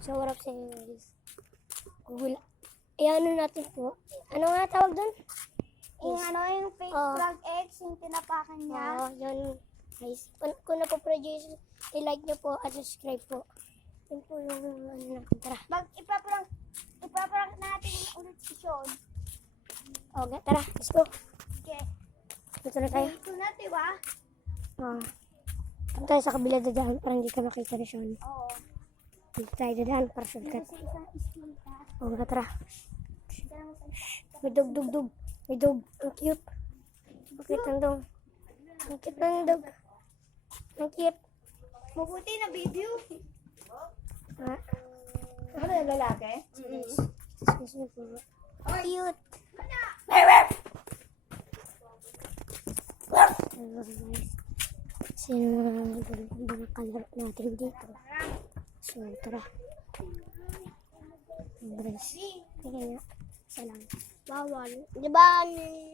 So, what up sa inyo guys? Google. Ano natin po? Ano nga tawag doon? Yung fake frog eggs, yung tinapakan niya. Oo, yun. Guys, kung napoproduce, i-like nyo po at subscribe po. Yun po yung ano natin. Tara. Ipaprank natin ulit si Sean. Okay, tara. Let's go. Okay. Dito na tayo. Ito na, diba? Punta tayo sa kabila dadaan para hindi ka makita ni Sean. Oo. Dito tayo dadaan para Dito shortcut. sa isang iskinta. Oo, tara. Dito lang sa iskinta. May dog. May dog. Ang cute. Bakit ang dog? Ang cute ng dog. Ang cute. Mabuti na video. Ah, Ano yung lalaki? excuse me po. Cute. Hello guys. Sino mga kalaro natin dito? So, tara. Guys. Kaya nga. Isa lang. Bawal. Diba?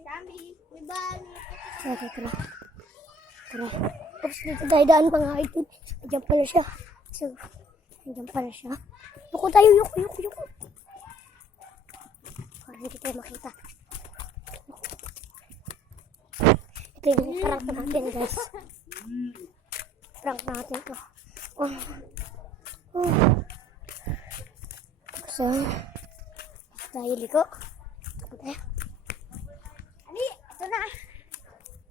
Dami. Diba? Tara. Tara. Tapos dito tayo daan pa nga ito. Nandiyan pala siya. So, nandiyan pala siya. Yuko tayo. Yuko. Para hindi tayo makita. Ito yung prank natin guys. Prank natin to. So, tayo liko. Tayo. Ali, ito na.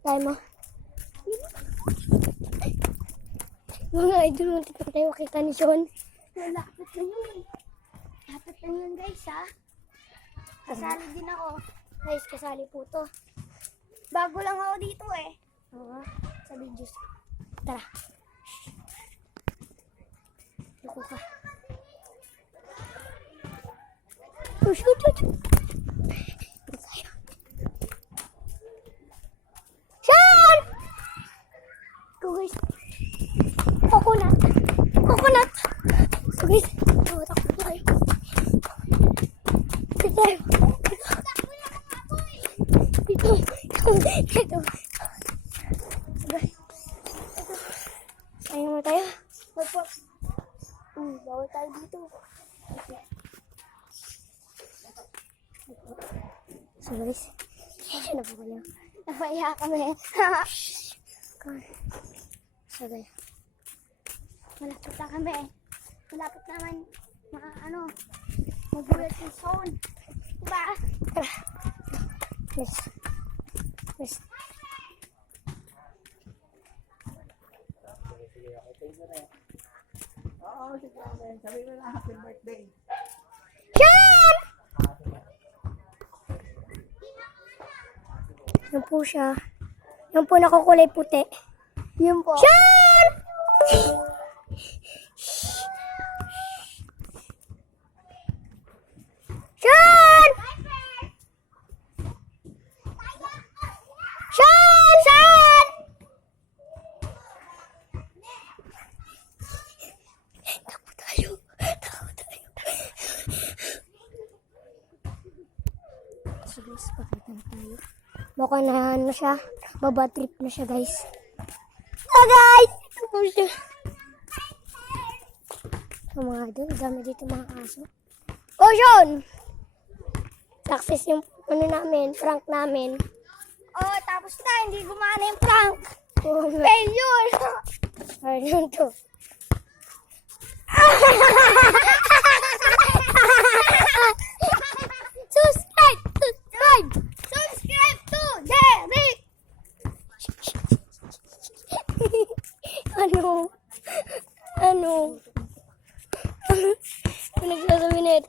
Tayo mo. Mga idol, munti pa tayo makita ni Sean. Malapit na yun. Lapit na yun guys ha. Kasali din ako. Guys, kasali po to. Bago lang ako dito eh. Oo, sa videos. Tara. Liko ka. Oh, shoot. Liko tayo. Sean! Go guys. Coconut. So guys, takot tayo. Dito. Ayaw mo tayo. Bawal tayo dito. So guys, napakalaw. Napaiya kami. So guys, Malapit na kami. Malapit naman magulat yung Sean. Diba? tara. Please. Oo, sige namin. Sabi mo na happy birthday. Sean! Yan po siya. Yan po nakukulay puti. Yun po. Sean! Sean! Sean! Takbo tayo. So guys, pakita na tayo. Baka na siya. Baba trip na siya guys. Guys! Ito po siya. So mga idol, dami dito mga aso. Oh, Sean! Success yung prank namin. Oh, tapos na. Hindi gumana yung prank. Oh, Failure! ayun to. Subscribe Subscribe to Derek! Ano? Ano nagsasabi na ito?